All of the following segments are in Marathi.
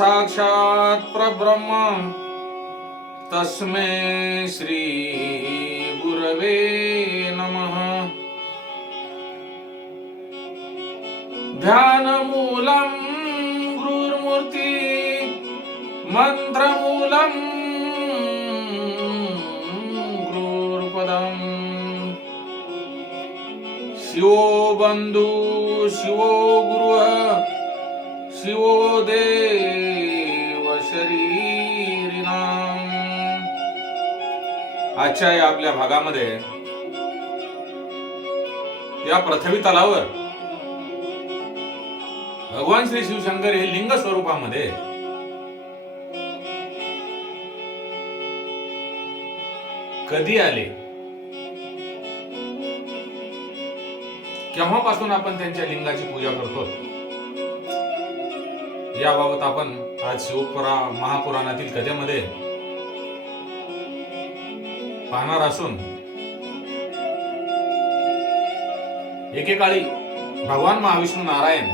साक्षात् परब्रह्म। तस्मै श्री गुरवे नमः। ध्यानमूलं गुरुमूर्ति मन्त्रमूलं गुरुपदम् शिवो बन्धु शिवो गुरुः शिवो देव आजच्या या आपल्या भागामध्ये या पृथ्वी तलावर भगवान श्री शिवशंकर हे लिंग स्वरूपामध्ये कधी आले? केव्हापासून आपण त्यांच्या लिंगाची पूजा करतो? याबाबत आपण आज शिवपुरा महापुराणातील कथेमध्ये पाहणार असून एकेकाळी भगवान महाविष्णू नारायण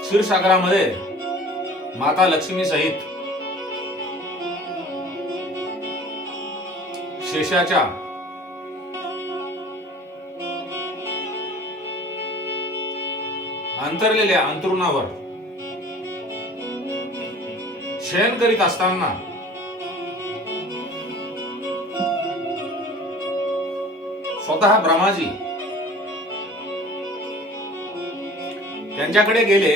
क्षीरसागरामध्ये माता लक्ष्मी सहित शेषाच्या अंतरलेल्या अंतरुणावर. शयन करीत असताना स्वतः ब्रह्माजी त्यांच्याकडे गेले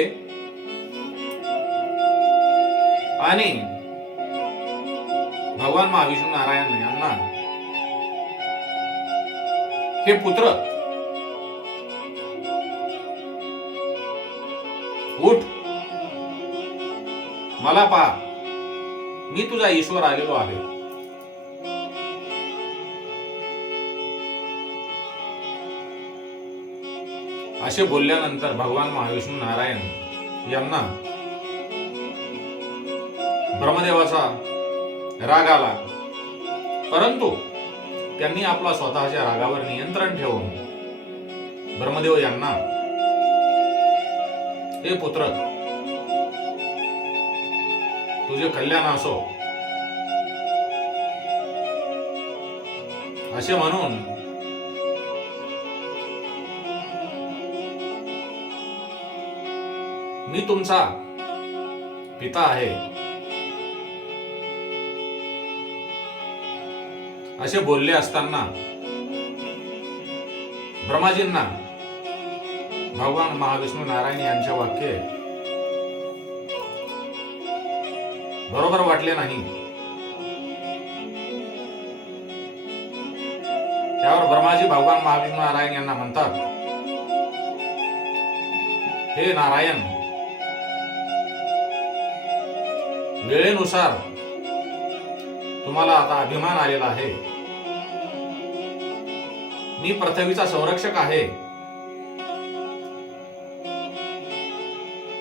आणि भगवान महाविष्णू नारायण यांना हे पुत्र मला पहा मी तुझा ईश्वर आलेलो आहे. असे बोलल्यानंतर भगवान महाविष्णू नारायण यांना ब्रह्मदेवाचा राग आला. परंतु त्यांनी आपला स्वतःच्या रागावर नियंत्रण ठेवून ब्रह्मदेव यांना हे पुत्र तुझे कल्याण असो. असे म्हणून मी तुमचा पिता आहे. असे बोलले असताना ब्रह्माजींना भगवान महाविष्णू नारायण यांचे वाक्य बरोबर वाटले नाही. त्यावर ब्रह्माजी भगवान महाविष्णू नारायण यांना म्हणतात हे नारायण वेळेनुसार तुम्हाला आता अभिमान आलेला आहे. मी पृथ्वीचा संरक्षक आहे.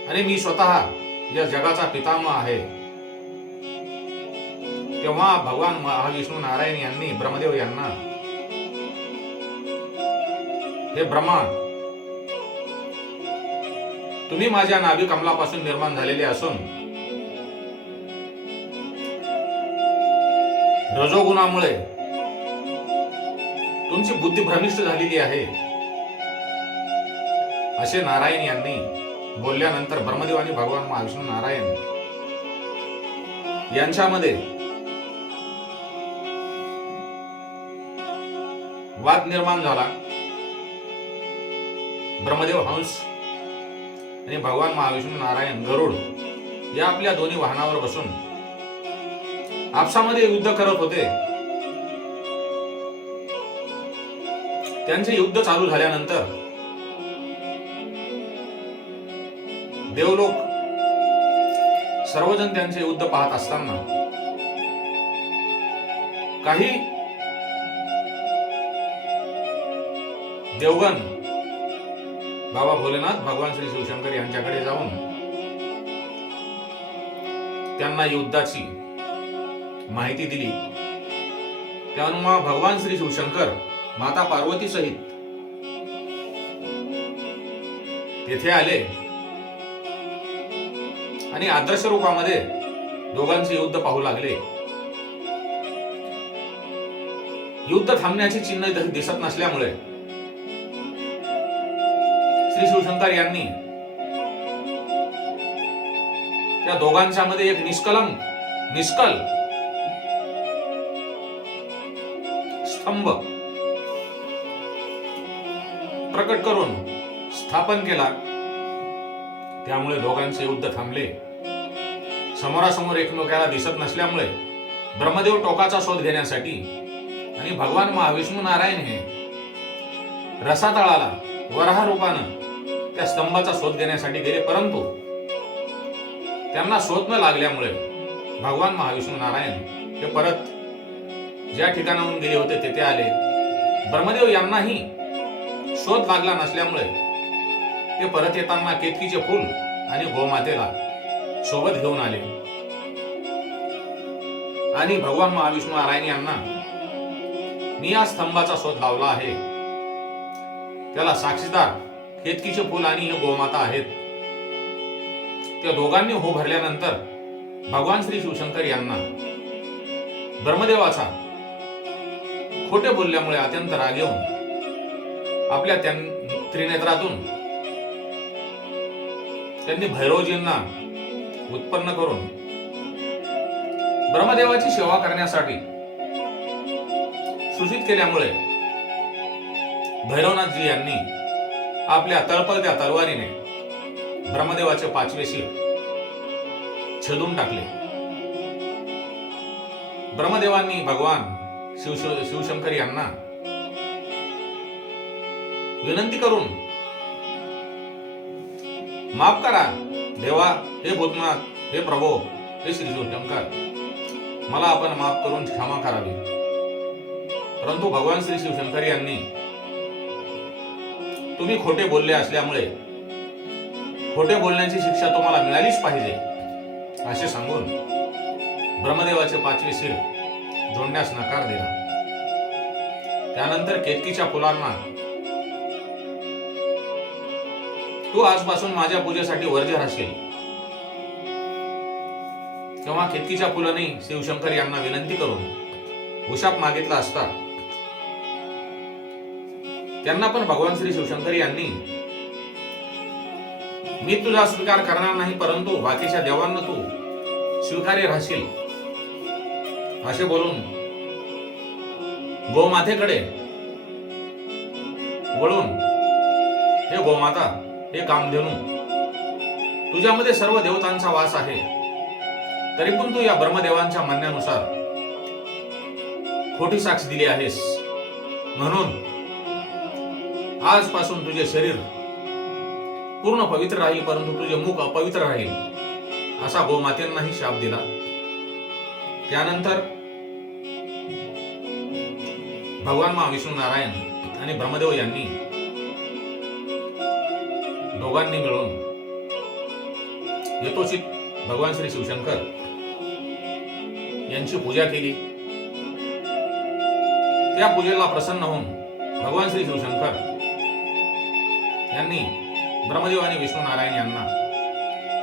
आणि मी स्वतः या जगाचा पितामह आहे. तेव्हा भगवान महाविष्णू नारायण यांनी ब्रह्मदेव यांना हे ब्रह्मा तुम्ही माझ्या नाभी कमलापासून निर्माण झालेले असून रजोगुणामुळे तुमची बुद्धी भ्रमिष्ठ झालेली आहे. असे नारायण यांनी बोलल्यानंतर ब्रह्मदेव आणि भगवान महाविष्णू नारायण यांच्यामध्ये वाद निर्माण झाला. ब्रह्मदेव हंस आणि भगवान महाविष्णू नारायण गरुड या आपल्या दोन्ही वाहनावर बसून आपसामध्ये युद्ध करत होते. त्यांचे युद्ध चालू झाल्यानंतर देवलोक सर्वजण त्यांचे युद्ध पाहत असताना काही देवगण. बाबा भोलेनाथ भगवान श्री शिवशंकर यांच्याकडे जाऊन त्यांना युद्धाची माहिती दिली. तेव्हा भगवान श्री शिवशंकर माता पार्वती सहित तेथे आले. आणि आदर्श रूपामध्ये दोघांचे युद्ध पाहू लागले. युद्ध थांबण्याची चिन्ह दिसत नसल्यामुळे श्री शिवशंकर यांनी त्या दोघांच्या मध्ये एक निष्कलम निष्कल स्तंभ प्रकट करून स्थापन केला. त्यामुळे दोघांचे युद्ध थांबले. समोरासमोर एकमेकाला दिसत नसल्यामुळे ब्रह्मदेव टोकाचा शोध घेण्यासाठी आणि भगवान महाविष्णू नारायण हे रसातळाला वराह रूपानं त्या स्तंभाचा शोध घेण्यासाठी गेले परंतु त्यांना शोध न लागल्यामुळे भगवान महाविष्णू नारायण हे परत ज्या ठिकाणाहून गेले होते तेथे आले. ब्रह्मदेव यांनाही शोध लागला नसल्यामुळे ते परत येताना केतकीचे फूल आणि गोमातेला सोबत घेऊन आले. आणि भगवान महाविष्णू नारायण यांना मी या स्तंभाचा शोध लावला आहे. त्याला साक्षीदार हेतकीचे फुल आणि हे गोमाता आहेत. त्या दोघांनी हो भरल्यानंतर भगवान श्री शिवशंकर यांना ब्रह्मदेवाचा खोटे बोलल्यामुळे अत्यंत राग येऊन आपल्या त्या त्रिनेत्रातून त्यांनी भैरवजींना उत्पन्न करून ब्रह्मदेवाची सेवा करण्यासाठी सूचित केल्यामुळे भैरवनाथजी यांनी आपल्या तळपळत्या तलवारीने ब्रह्मदेवाचे पाचवे शिर छेदून टाकले. ब्रह्मदेवांनी भगवान शिव शिवशंकर यांना विनंती करून माफ करा देवा हे भूतनाथ हे प्रभो हे श्री शिवशंकर मला आपण माफ करून क्षमा करावी. परंतु भगवान श्री शिवशंकर यांनी तुम्ही खोटे बोलले असल्यामुळे खोटे बोलण्याची शिक्षा तुम्हाला मिळालीच पाहिजे असे सांगून ब्रह्मदेवाचे पाचवे शिर जोडण्यास नकार दिला. त्यानंतर केतकीच्या फुलांना तू आजपासून माझ्या पूजेसाठी वर्ज राहशील. तेव्हा केतकीच्या फुलाने शिवशंकर यांना विनंती करून उशाप मागितला असता त्यांना पण भगवान श्री शिवशंकर यांनी. मी तुझा स्वीकार करणार नाही परंतु बाकीच्या देवांना तू स्वीकार्य राहशील. असे बोलून गोमातेकडे वळून हे गोमाता हे कामधेनू तुझ्यामध्ये सर्व देवतांचा वास आहे. तरी पण तू या ब्रह्मदेवांच्या म्हणण्यानुसार खोटी साक्ष दिली आहेस. म्हणून आजपासून तुझे शरीर पूर्ण पवित्र राहील परंतु तुझे मुख अपवित्र राहील. असा गोमातेंनाही शाप दिला. त्यानंतर भगवान महाविष्णू नारायण आणि ब्रह्मदेव यांनी दोघांनी मिळून यथोचित भगवान श्री शिवशंकर यांची पूजा केली. त्या पूजेला प्रसन्न होऊन भगवान श्री शिवशंकर यांनी ब्रह्मदेव आणि विष्णू नारायण यांना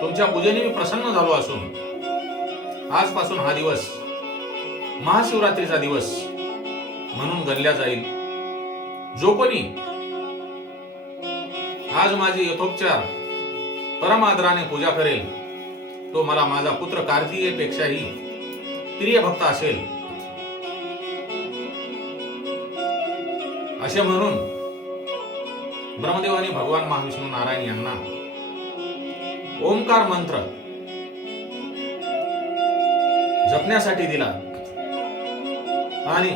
तुमच्या पूजेने मी प्रसन्न झालो असून आजपासून हा दिवस महाशिवरात्रीचा दिवस म्हणून गणल्या जाईल. जो कोणी आज माझी यथोपचार परम आदराने पूजा करेल तो मला माझा पुत्र कार्तिकेपेक्षाही प्रिय भक्त असेल. असे म्हणून ब्रह्मदेव आणि भगवान महाविष्णू नारायण यांना ओंकार मंत्र जपण्यासाठी दिला. आणि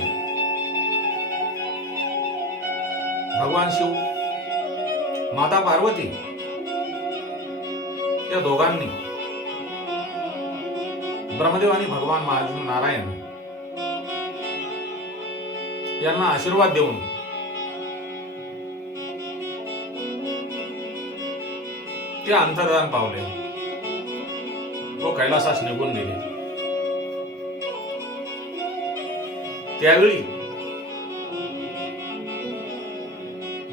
भगवान शिव माता पार्वती या दोघांनी ब्रह्मदेव आणि भगवान महाविष्णू नारायण यांना आशीर्वाद देऊन ते अंतर्धान पावले. व कैलासास निघून गेले. त्यावेळी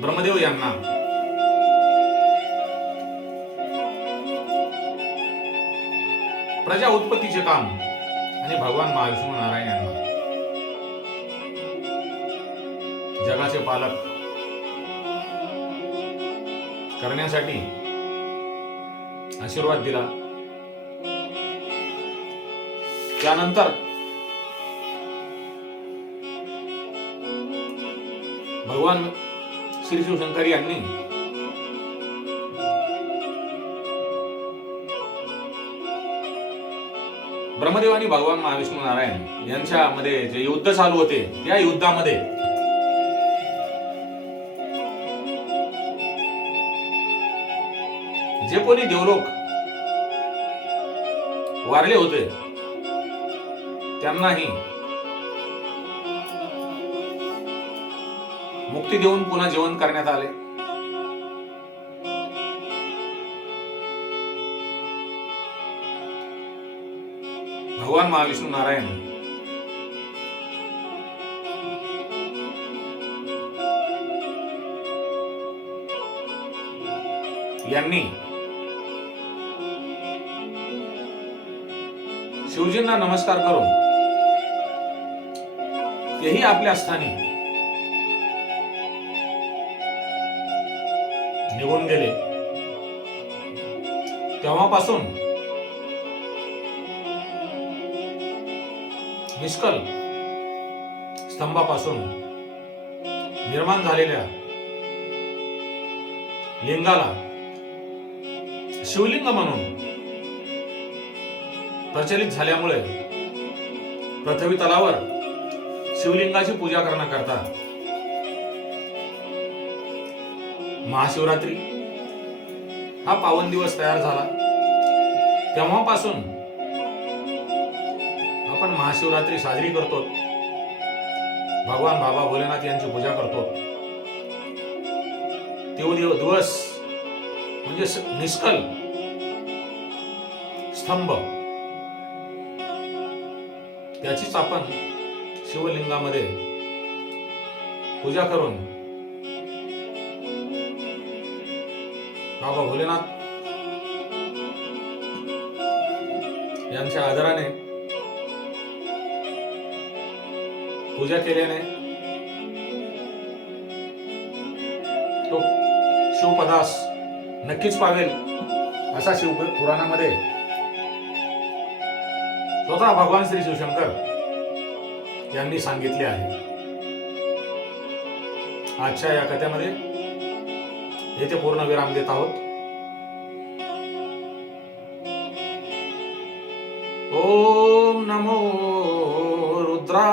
ब्रह्मदेव यांना प्रजा उत्पत्तीचे काम आणि भगवान महाविष्णू नारायण यांना जगाचे पालक करण्यासाठी आशीर्वाद दिला. त्यानंतर भगवान श्री शिवशंकर यांनी ब्रह्मदेव आणि भगवान महाविष्णू नारायण यांच्यामध्ये जे युद्ध चालू होते त्या युद्धामध्ये जे कोणी देवलोक वारले होते त्यांनाही मुक्ती देऊन पुन्हा जेवण करण्यात आले. भगवान महाविष्णू नारायण यांनी शिवजींना नमस्कार करून तेही आपल्या स्थानी निघून गेले. तेव्हापासून निष्कल स्तंभापासून निर्माण झालेल्या लिंगाला शिवलिंग म्हणून प्रचलित झाल्यामुळे पृथ्वी तलावर शिवलिंगाची पूजा करण्याकरता महाशिवरात्री हा पावन दिवस तयार झाला. तेव्हापासून आपण महाशिवरात्री साजरी करतो. भगवान बाबा भोलेनाथ यांची पूजा करतो. तो दिवस म्हणजे निष्कल स्तंभ. त्याचीच आपण शिवलिंगामध्ये पूजा करून बाबा भोलेनाथ यांच्या आदराने पूजा केल्याने तो शिवपदास नक्कीच पावेल असा शिव पुराणामध्ये स्वतः भगवान श्री शिवशंकर यांनी सांगितले आहे. आजच्या या कथेमध्ये येथे पूर्ण विराम देत आहोत. ओम नमो रुद्रा